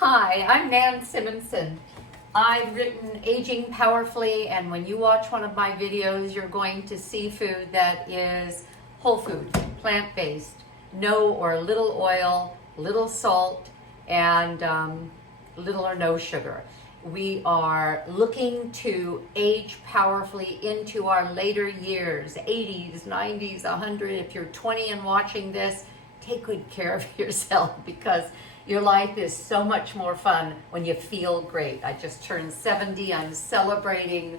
Hi, I'm Nan Simonson. I've written Aging Powerfully, and when you watch one of my videos, you're going to see food that is whole food, plant-based, no or little oil, little salt, and little or no sugar. We are looking to age powerfully into our later years, 80s, 90s, 100. If you're 20 and watching this, take good care of yourself because your life is so much more fun when you feel great. I just turned 70. I'm celebrating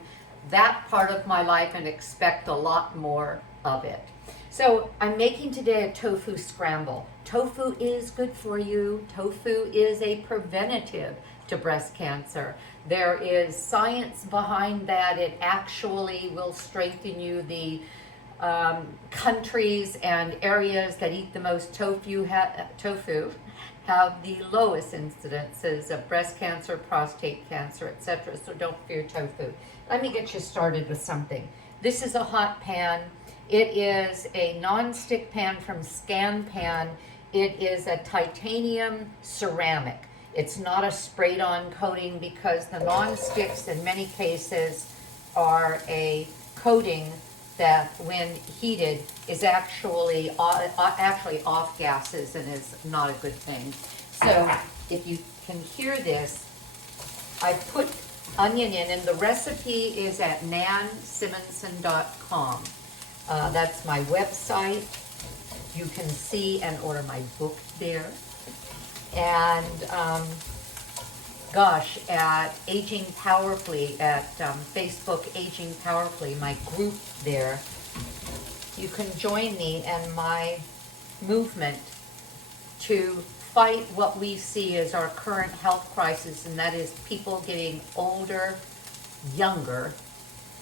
that part of my life and expect a lot more of it. So I'm making today a tofu scramble. Tofu is good for you. Tofu is a preventative to breast cancer. There is science behind that. It actually will strengthen you. The countries and areas that eat the most tofu have the lowest incidences of breast cancer, prostate cancer, etc. So don't fear tofu. Let me get you started with something. This is a hot pan. It is a non-stick pan from Pan. It is a titanium ceramic. It's not a sprayed-on coating because the non-sticks in many cases are a coating that when heated is actually off gases and is not a good thing. So if you can hear this, I put onion in, and the recipe is at nansimonson.com. That's my website. You can see and order my book there. And at Aging Powerfully, at Facebook Aging Powerfully, my group there, you can join me and my movement to fight what we see as our current health crisis, and that is people getting older, younger,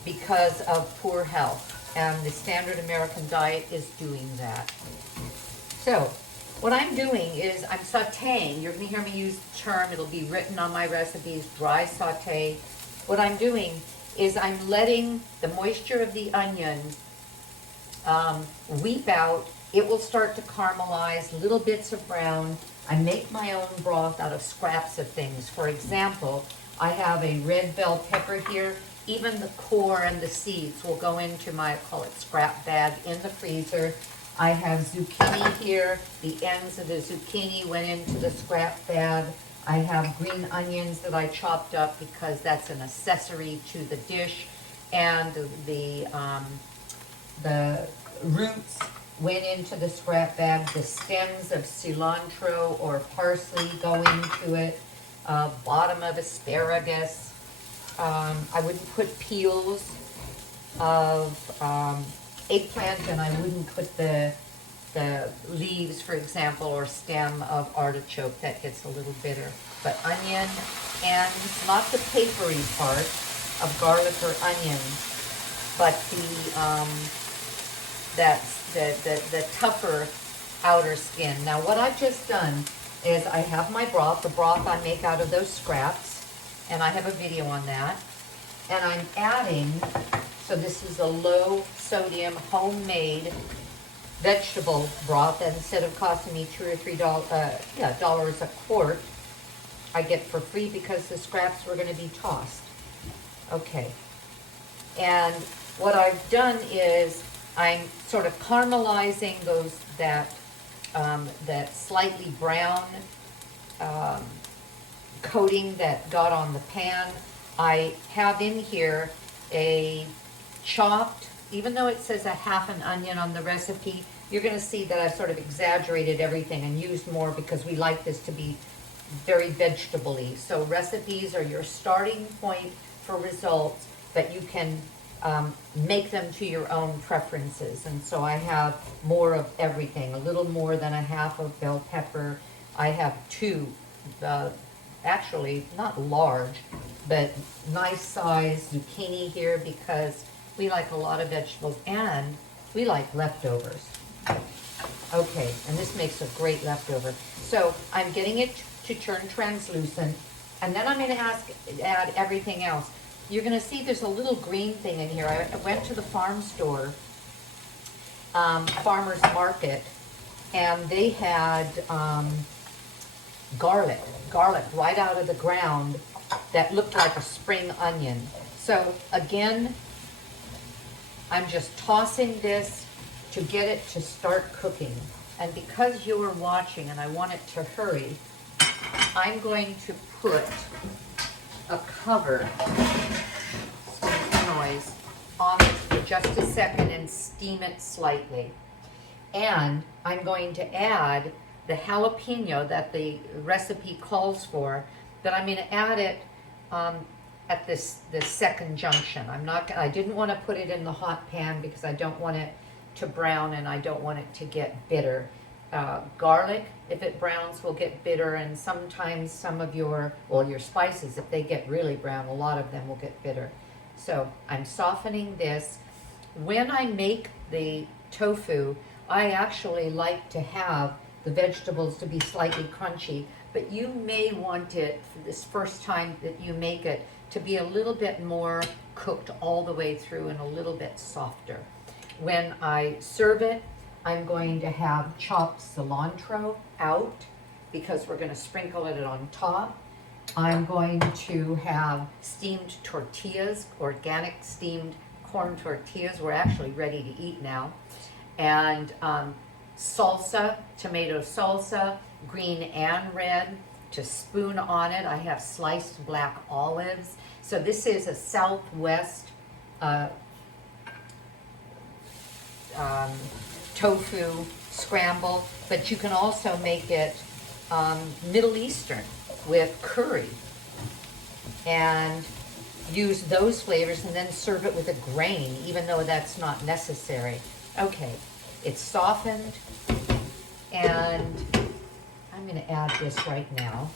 because of poor health. And the standard American diet is doing that. So, what I'm doing is I'm sautéing. You're going to hear me use the term, it'll be written on my recipes, dry sauté. What I'm doing is I'm letting the moisture of the onion weep out. It will start to caramelize, little bits of brown. I make my own broth out of scraps of things. For example, I have a red bell pepper here. Even the core and the seeds will go into my, I call it scrap bag, in the freezer. I have zucchini here. The ends of the zucchini went into the scrap bag. I have green onions that I chopped up because that's an accessory to the dish. And the roots went into the scrap bag. The stems of cilantro or parsley go into it. Bottom of asparagus. I wouldn't put peels of eggplant, and I wouldn't put the leaves, for example, or stem of artichoke. That gets a little bitter. But onion, and not the papery part of garlic or onions, but the tougher outer skin. Now, what I've just done is I have my broth, the broth I make out of those scraps, and I have a video on that. And I'm adding, so this is a low sodium homemade vegetable broth that instead of costing me $2 or $3 a quart, I get for free because the scraps were going to be tossed. Okay. And what I've done is I'm sort of caramelizing that slightly brown coating that got on the pan. I have in here a chopped, even though it says a half an onion on the recipe, you're going to see that I've sort of exaggerated everything and used more because we like this to be very vegetable-y. So recipes are your starting point for results, but you can make them to your own preferences. And so I have more of everything, a little more than a half of bell pepper. I have two, actually not large, but nice size zucchini here because we like a lot of vegetables and we like leftovers. Okay, and this makes a great leftover. So I'm getting it to turn translucent, and then I'm going to add everything else. You're going to see there's a little green thing in here. I went to the farm store, farmer's market, and they had garlic right out of the ground that looked like a spring onion. So again, I'm just tossing this to get it to start cooking. And because you are watching and I want it to hurry, I'm going to put a cover, excuse the noise, on it for just a second and steam it slightly. And I'm going to add the jalapeno that the recipe calls for, that I'm going to add it at this second junction. I didn't want to put it in the hot pan because I don't want it to brown and I don't want it to get bitter. Garlic, if it browns, will get bitter, and sometimes some of your spices, if they get really brown, a lot of them will get bitter. So I'm softening this. When I make the tofu, I actually like to have the vegetables to be slightly crunchy, but you may want it for this first time that you make it to be a little bit more cooked all the way through and a little bit softer. When I serve it, I'm going to have chopped cilantro out because we're going to sprinkle it on top. I'm going to have steamed tortillas, organic steamed corn tortillas. We're actually ready to eat now. And salsa, tomato salsa, green and red, to spoon on it. I have sliced black olives. So this is a Southwest tofu scramble, but you can also make it Middle Eastern with curry and use those flavors and then serve it with a grain, even though that's not necessary. Okay, it's softened, and I'm going to add this right now.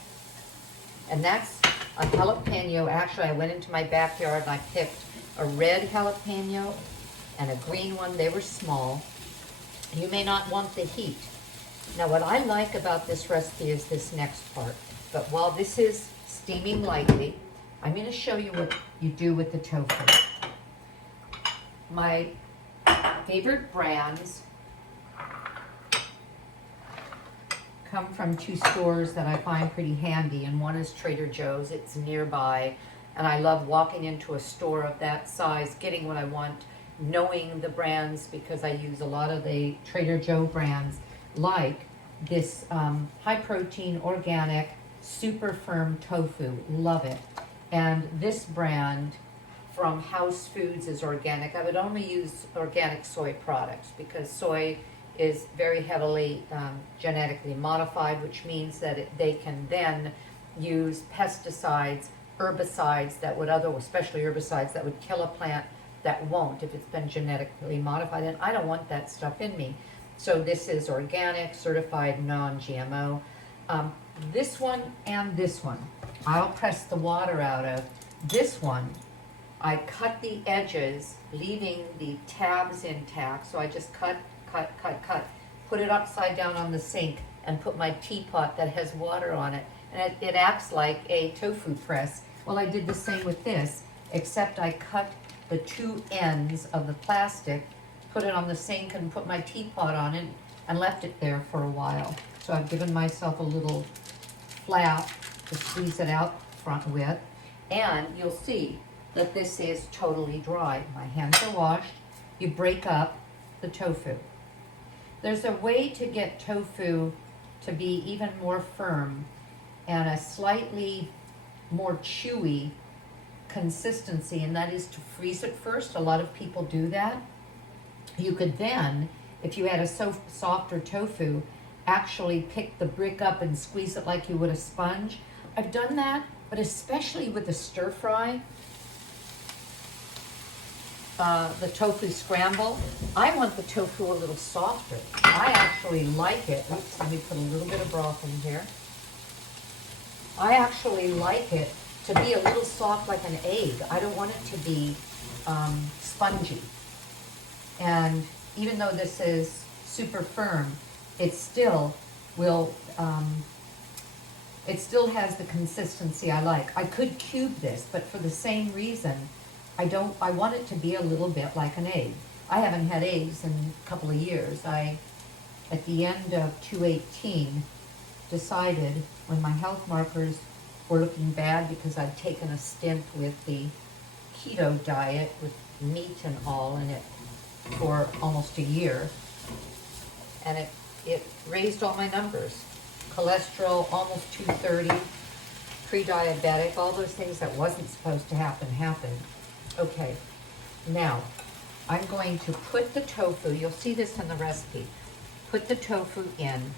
And that's a jalapeno. Actually, I went into my backyard and I picked a red jalapeno and a green one. They were small. You may not want the heat. Now, what I like about this recipe is this next part. But while this is steaming lightly, I'm going to show you what you do with the tofu. My favorite brands come from two stores that I find pretty handy, and one is Trader Joe's. It's nearby, and I love walking into a store of that size, getting what I want, knowing the brands, because I use a lot of the Trader Joe brands, like this high protein, organic, super firm tofu. Love it. And this brand from House Foods is organic. I would only use organic soy products because soy is very heavily genetically modified, which means that they can then use pesticides, herbicides that would especially herbicides that would kill a plant, that won't if it's been genetically modified, and I don't want that stuff in me. So this is organic, certified non-GMO. This one and this one, I'll press the water out of. This one, I cut the edges, leaving the tabs intact, so I just cut, put it upside down on the sink, and put my teapot that has water on it, and it acts like a tofu press. Well, I did the same with this, except I cut the two ends of the plastic, put it on the sink, and put my teapot on it, and left it there for a while. So I've given myself a little flap to squeeze it out front with, and you'll see that this is totally dry. My hands are washed. You break up the tofu. There's a way to get tofu to be even more firm and a slightly more chewy consistency, and that is to freeze it first. A lot of people do that. You could then, if you had a softer tofu, actually pick the brick up and squeeze it like you would a sponge. I've done that, but especially with the stir fry, the tofu scramble, I want the tofu a little softer. I actually like it. Oops, let me put a little bit of broth in here. I actually like it to be a little soft like an egg. I don't want it to be spongy. And even though this is super firm, it still will, it still has the consistency I like. I could cube this, but for the same reason, I want it to be a little bit like an egg. I haven't had eggs in a couple of years. At the end of 2018, decided when my health markers were looking bad because I'd taken a stint with the keto diet with meat and all in it for almost a year, and it raised all my numbers. Cholesterol almost 230, pre-diabetic, all those things that wasn't supposed to happen happened. Okay, now I'm going to put the tofu, you'll see this in the recipe, put the tofu in,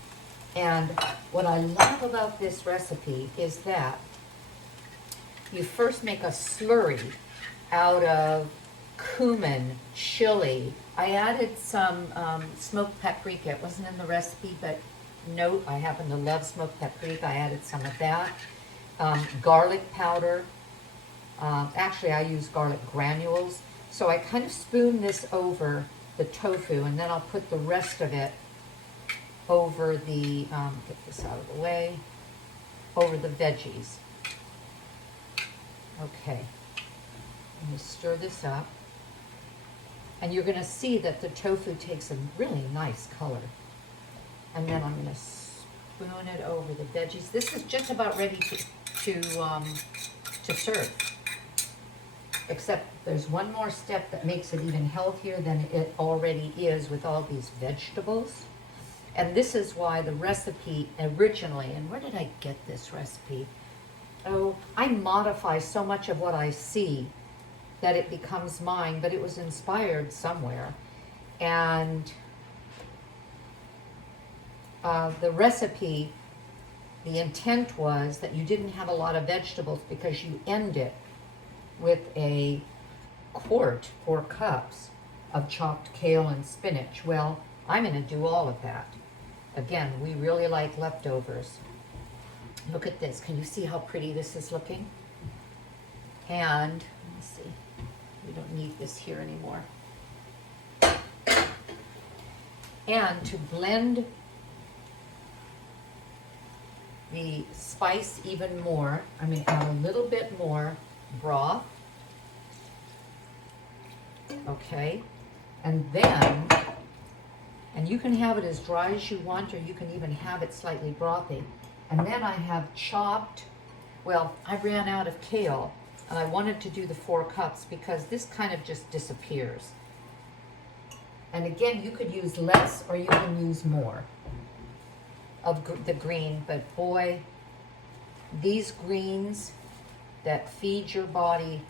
and what I love about this recipe is that you first make a slurry out of cumin, chili. I added some smoked paprika. It wasn't in the recipe, but note, I happen to love smoked paprika. I added some of that. Garlic powder. Actually, I use garlic granules. So I kind of spoon this over the tofu, and then I'll put the rest of it over the, get this out of the way, over the veggies. Okay. Let me stir this up. And you're going to see that the tofu takes a really nice color. And then I'm going to spoon it over the veggies. This is just about ready to serve. Except there's one more step that makes it even healthier than it already is with all these vegetables. And this is why the recipe originally, and where did I get this recipe? Oh, I modify so much of what I see that it becomes mine, but it was inspired somewhere. And the recipe, the intent was that you didn't have a lot of vegetables because you end it with a quart, 4 cups of chopped kale and spinach. Well, I'm going to do all of that. Again, we really like leftovers. Look at this. Can you see how pretty this is looking? And, let me see. We don't need this here anymore. And to blend the spice even more, I'm going to add a little bit more broth. Okay. And then, and you can have it as dry as you want, or you can even have it slightly brothy. And then I have chopped, well, I ran out of kale, and I wanted to do the 4 cups because this kind of just disappears. And again, you could use less or you can use more of the green, but boy, these greens that feed your body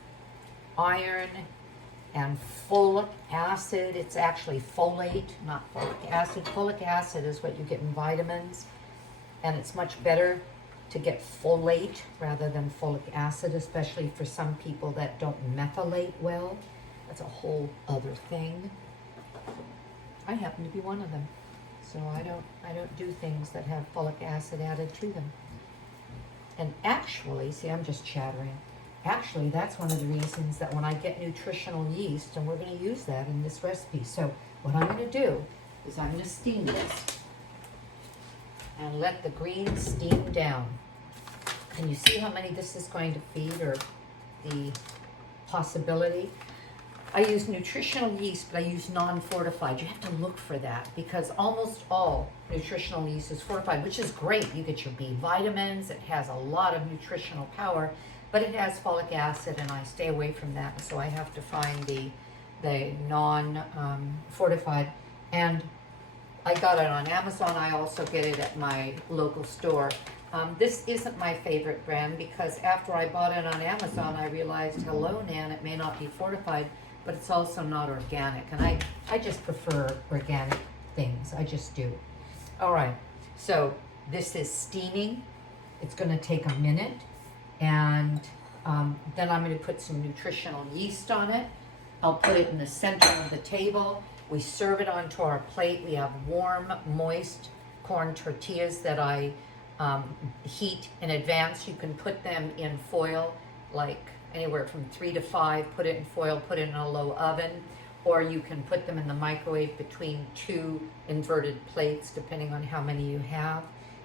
iron and folic acid, it's actually folate, not folic acid. Folic acid is what you get in vitamins, and it's much better to get folate rather than folic acid, especially for some people that don't methylate well. That's a whole other thing. I happen to be one of them. So I don't do things that have folic acid added to them. And actually, see, I'm just chattering. Actually, that's one of the reasons that when I get nutritional yeast, and we're going to use that in this recipe. So what I'm going to do is I'm going to steam this and let the greens steam down. Can you see how many this is going to feed, or the possibility? I use nutritional yeast, but I use non-fortified. You have to look for that because almost all nutritional yeast is fortified, which is great. You get your B vitamins. It has a lot of nutritional power, but it has folic acid, and I stay away from that. So I have to find the non-fortified. And I got it on Amazon. I also get it at my local store. This isn't my favorite brand because after I bought it on Amazon, I realized, hello, Nan, it may not be fortified, but it's also not organic. And I just prefer organic things. I just do. All right. So this is steaming. It's going to take a minute. And then I'm going to put some nutritional yeast on it. I'll put it in the center of the table. We serve it onto our plate. We have warm, moist corn tortillas that I heat in advance. You can put them in foil, like anywhere from 3 to 5, put it in foil, put it in a low oven, or you can put them in the microwave between 2 inverted plates, depending on how many you have.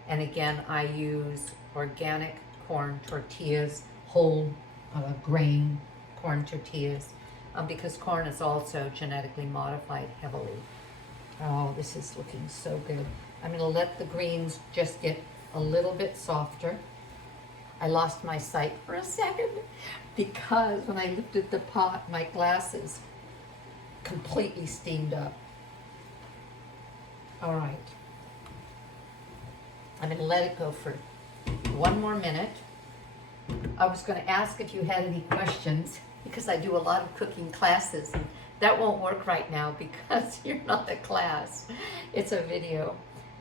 And again, I use organic corn tortillas, whole grain corn tortillas, because corn is also genetically modified heavily. Oh, this is looking so good. I'm going to let the greens just get a little bit softer. I lost my sight for a second because when I lifted the pot, my glasses completely steamed up. All right. I'm going to let it go for 1 more minute. I was going to ask if you had any questions because I do a lot of cooking classes. And that won't work right now because you're not a class. It's a video.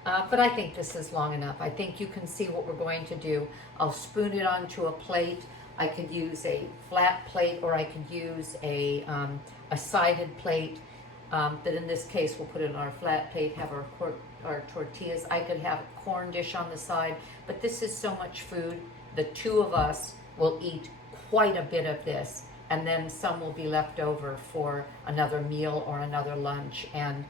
But I think this is long enough. I think you can see what we're going to do. I'll spoon it onto a plate. I could use a flat plate or I could use a sided plate. But in this case, we'll put it on our flat plate, have our tortillas. I could have a corn dish on the side. But this is so much food. The two of us will eat quite a bit of this. And then some will be left over for another meal or another lunch. And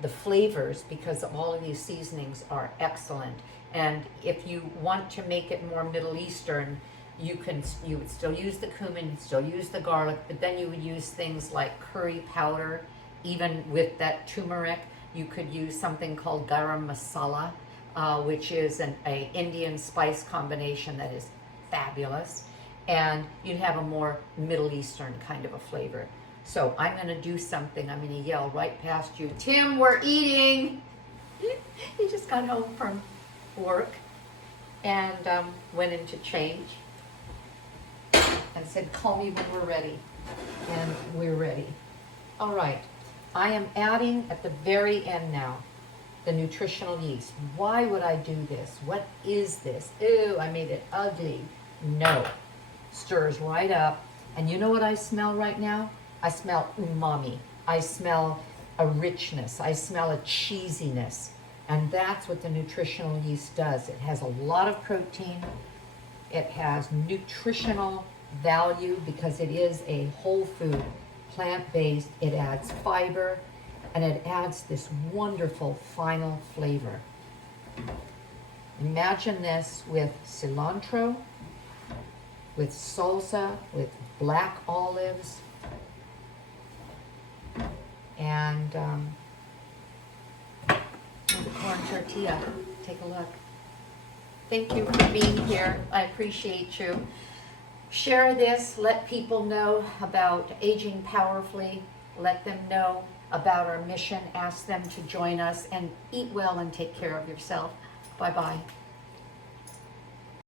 the flavors, because all of these seasonings are excellent. And if you want to make it more Middle Eastern, you would still use the cumin, you'd still use the garlic, but then you would use things like curry powder, even with that turmeric. You could use something called garam masala, which is an Indian spice combination that is fabulous. And you'd have a more Middle Eastern kind of a flavor. So I'm going to do something. I'm going to yell right past you, Tim, we're eating. He just got home from work and went in to change and said, call me when we're ready. And we're ready. All right. I am adding at the very end now the nutritional yeast. Why would I do this? What is this? Ew, I made it ugly. No. Stirs right up. And you know what I smell right now? I smell umami. I smell a richness. I smell a cheesiness. And that's what the nutritional yeast does. It has a lot of protein. It has nutritional value because it is a whole food, plant-based. It adds fiber and it adds this wonderful final flavor. Imagine this with cilantro, with salsa, with black olives, and the corn tortilla. Take a look. Thank you for being here. I appreciate you. Share this. Let people know about aging powerfully. Let them know about our mission. Ask them to join us and eat well and take care of yourself. Bye-bye.